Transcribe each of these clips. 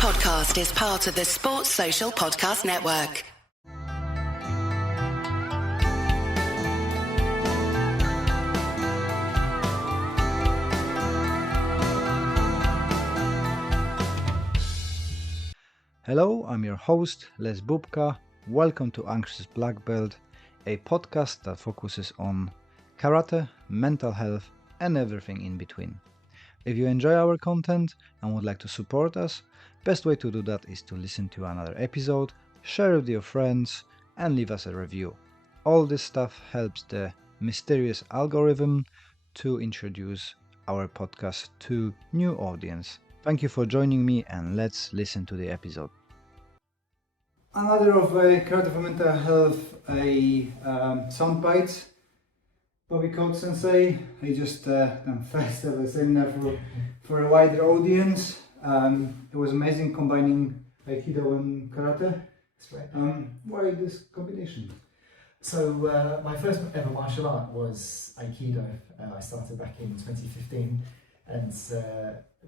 podcast is part of the Sports Social Podcast Network. Hello, I'm your host, Les Bubka. Welcome to Anxious Black Belt, a podcast that focuses on karate, mental health, and everything in between. If you enjoy our content and would like to support us, best way to do that is to listen to another episode, share it with your friends, and leave us a review. All this stuff helps the mysterious algorithm to introduce our podcast to new audience. Thank you for joining me, and let's listen to the episode. Another of Karate for Mental Health, sound bites. Bobby Coate Sensei. I just done first ever seminar for a wider audience. It was amazing combining Aikido and Karate. That's right. Why this combination? So my first ever martial art was Aikido. I started back in 2015, and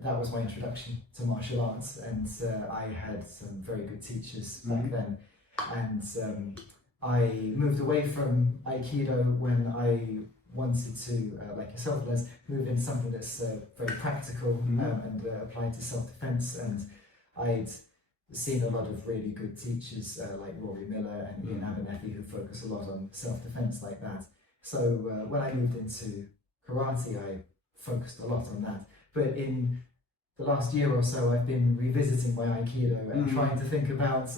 that was my introduction to martial arts. And I had some very good teachers back then. And I moved away from Aikido when I wanted to, like yourself, Les, move into something that's very practical and applied to self-defense. And I'd seen a lot of really good teachers like Rory Miller and Ian Abernethy who focus a lot on self-defense like that. So when I moved into karate, I focused a lot on that. But in the last year or so, I've been revisiting my Aikido and trying to think about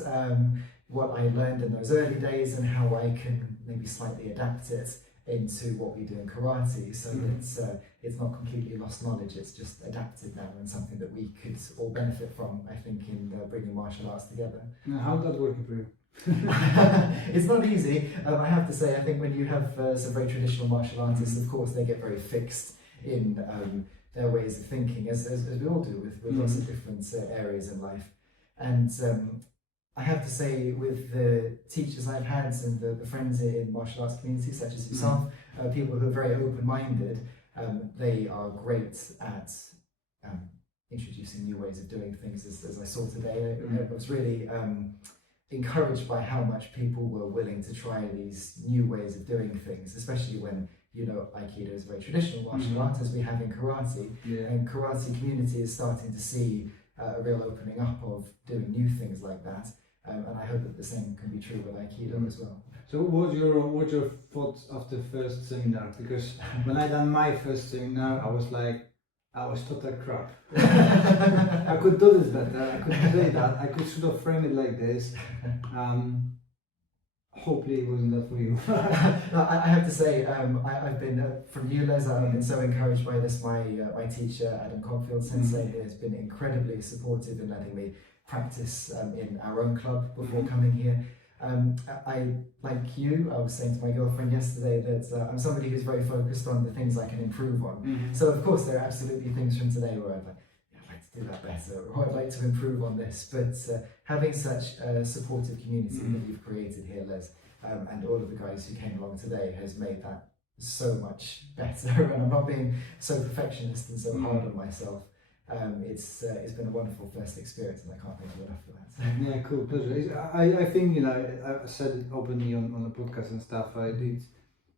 what I learned in those early days and how I can maybe slightly adapt it into what we do in karate, so that it's not completely lost knowledge, it's just adapted now and something that we could all benefit from, I think, in bringing martial arts together. How's that working for you? It's not easy, I have to say. I think when you have some very traditional martial artists, of course, they get very fixed in their ways of thinking, as we all do with lots of different areas in life. And I have to say, with the teachers I've had and the friends in martial arts communities, such as yourself, people who are very open-minded, they are great at introducing new ways of doing things, as I saw today. I was really encouraged by how much people were willing to try these new ways of doing things, especially when, you know, Aikido is a very traditional martial art, as we have in karate, and karate community is starting to see a real opening up of doing new things like that. And I hope that the same can be true with Aikido as well. So what's your thoughts after first seminar? Because when I done my first seminar, I was total crap. I could do this better, I could say that, I could sort of frame it like this. Hopefully it wasn't that for you. No, I have to say, I've been, from you, Les, I've been so encouraged by this. My teacher, Adam Cockfield Sensei, has been incredibly supportive in letting me practice in our own club before coming here. I, like you, I was saying to my girlfriend yesterday that I'm somebody who's very focused on the things I can improve on. So of course there are absolutely things from today where I'd like to do that better, or I'd like to improve on this. But having such a supportive community that you've created here, Les, and all of the guys who came along today has made that so much better. And I'm not being so perfectionist and so hard on myself. It's been a wonderful first experience, and I can't thank you enough for that. Yeah, cool, pleasure. I think, you know, I said it openly on the podcast and stuff. I did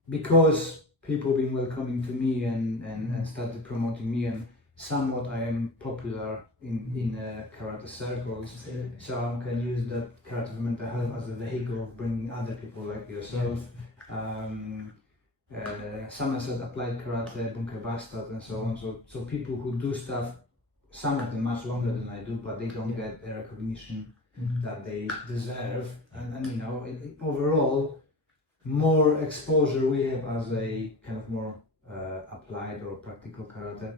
because people been welcoming to me and started promoting me, and somewhat I am popular in karate circles. So I can use that karate for mental health as a vehicle of bringing other people like yourself. Somerset applied karate, bunker bastard, and so on. So people who do stuff, some of them much longer than I do, but they don't get the recognition that they deserve. And you know, overall, more exposure we have as a kind of more applied or practical karate,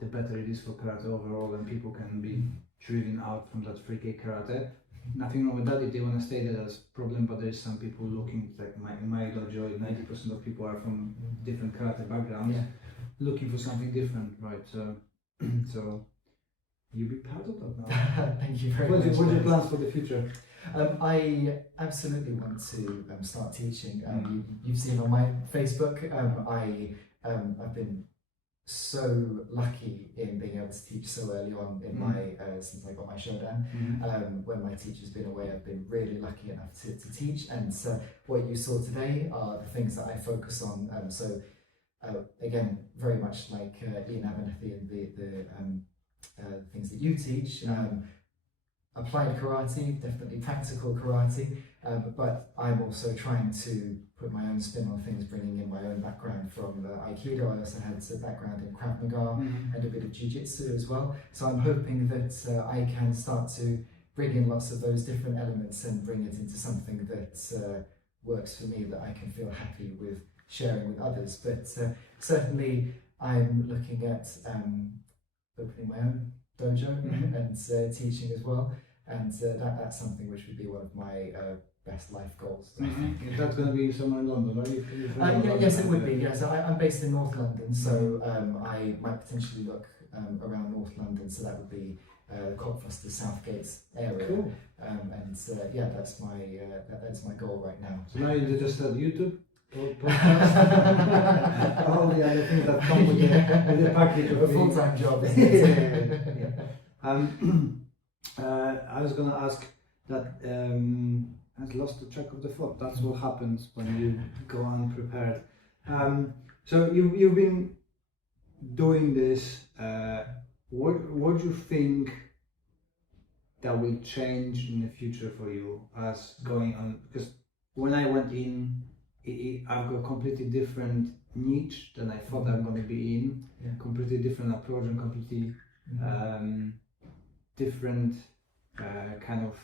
the better it is for karate overall, and people can be driven out from that 3K karate. Nothing wrong with that if they want to stay there, that's a problem, but there's some people looking, like in my dojo, 90% of people are from different karate backgrounds, looking for something different, right? So you'll be part of that now. Thank you very much. What are your plans for the future? I absolutely want to start teaching. You've seen on my Facebook, I've been so lucky in being able to teach so early on in my since I got my shodan. When my teacher's been away, I've been really lucky enough to teach, and what you saw today are the things that I focus on. Again, very much like Ian Abernethy and the things that you teach. Applied karate, definitely practical karate, but I'm also trying to put my own spin on things, bringing in my own background from Aikido. I also had a background in Krav Maga and a bit of Jiu-Jitsu as well. So I'm hoping that I can start to bring in lots of those different elements and bring it into something that works for me, that I can feel happy with sharing with others. But certainly I'm looking at opening my own dojo and teaching as well, and that's something which would be one of my best life goals. Is that going to be somewhere in London? Yes, it would be. Yeah, so I'm based in North London, so I might potentially look around North London. So that would be Cockfosters, Southgate area. Cool. And that's my goal right now. So now you just start YouTube. Podcast. All the other things that come with the package of a full-time job, isn't it? I was going to ask that I've lost the track of the thought. That's what happens when you go unprepared. So you've been doing this. What do you think that will change in the future for you as going on? Because when I went in, I've got a completely different niche than I thought I'm going to be in. Completely different approach and completely different kind of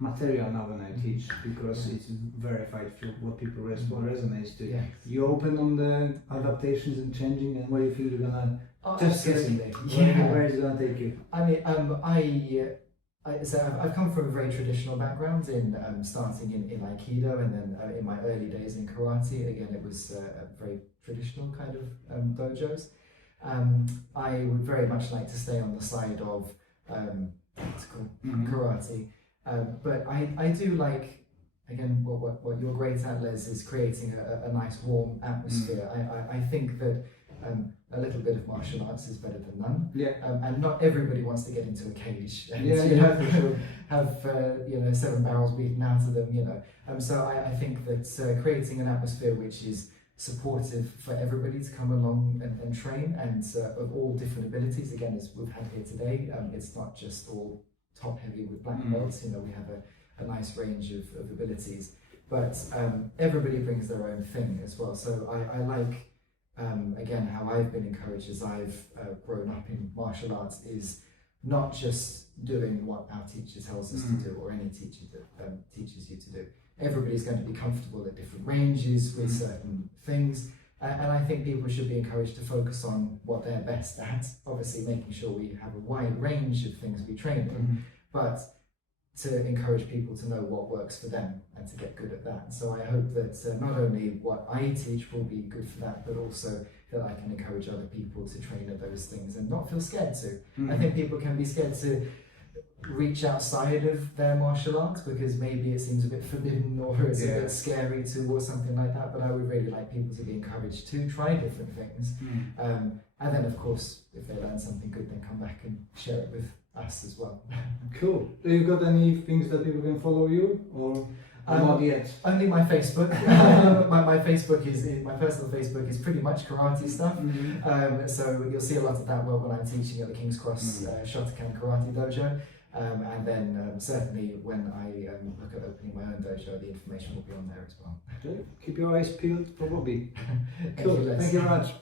material now when I teach, because it's verified through what people resonates to. You open on the adaptations and changing, and where you feel you're gonna just guessing where is it gonna take you? I mean, I've come from a very traditional background in starting in Aikido, and then in my early days in karate. Again, it was a very traditional kind of dojos. I would very much like to stay on the side of practical karate, but I do like, again, what you're great at, Les, is creating a nice warm atmosphere. I think that a little bit of martial arts is better than none. And not everybody wants to get into a cage and have 7 barrels beaten out of them, so I think that creating an atmosphere which is supportive for everybody to come along and train, and of all different abilities, again, as we've had here today, it's not just all top heavy with black belts. We have a nice range of abilities, but everybody brings their own thing as well. So I like, again, how I've been encouraged as I've grown up in martial arts is not just doing what our teacher tells us to do, or any teacher that teaches you to do. Everybody's going to be comfortable at different ranges with certain things, and I think people should be encouraged to focus on what they're best at, obviously making sure we have a wide range of things we train in, but to encourage people to know what works for them and to get good at that. So I hope that not only what I teach will be good for that, but also that I can encourage other people to train at those things and not feel scared to. I think people can be scared to reach outside of their martial arts because maybe it seems a bit forbidden or it's a bit scary to, or something like that, but I would really like people to be encouraged to try different things. And then of course, if they learn something good, then come back and share it with us as well. Cool. Do you got any things that people can follow you, or not yet? Only my Facebook. my Facebook is, my personal Facebook is pretty much karate stuff. So you'll see a lot of that when I'm teaching at the King's Cross Shotokan Karate Dojo. And then certainly when I look at opening my own dojo, the information will be on there as well. Okay. Keep your eyes peeled for Bobby. Cool. Thank you very much.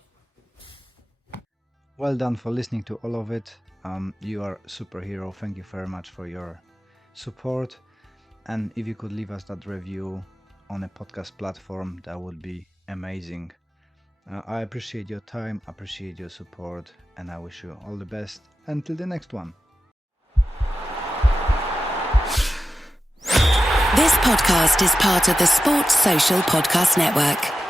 Well done for listening to all of it. You are a superhero. Thank you very much for your support. And if you could leave us that review on a podcast platform, that would be amazing. I appreciate your time, appreciate your support, and I wish you all the best until the next one. This podcast is part of the Sports Social Podcast Network.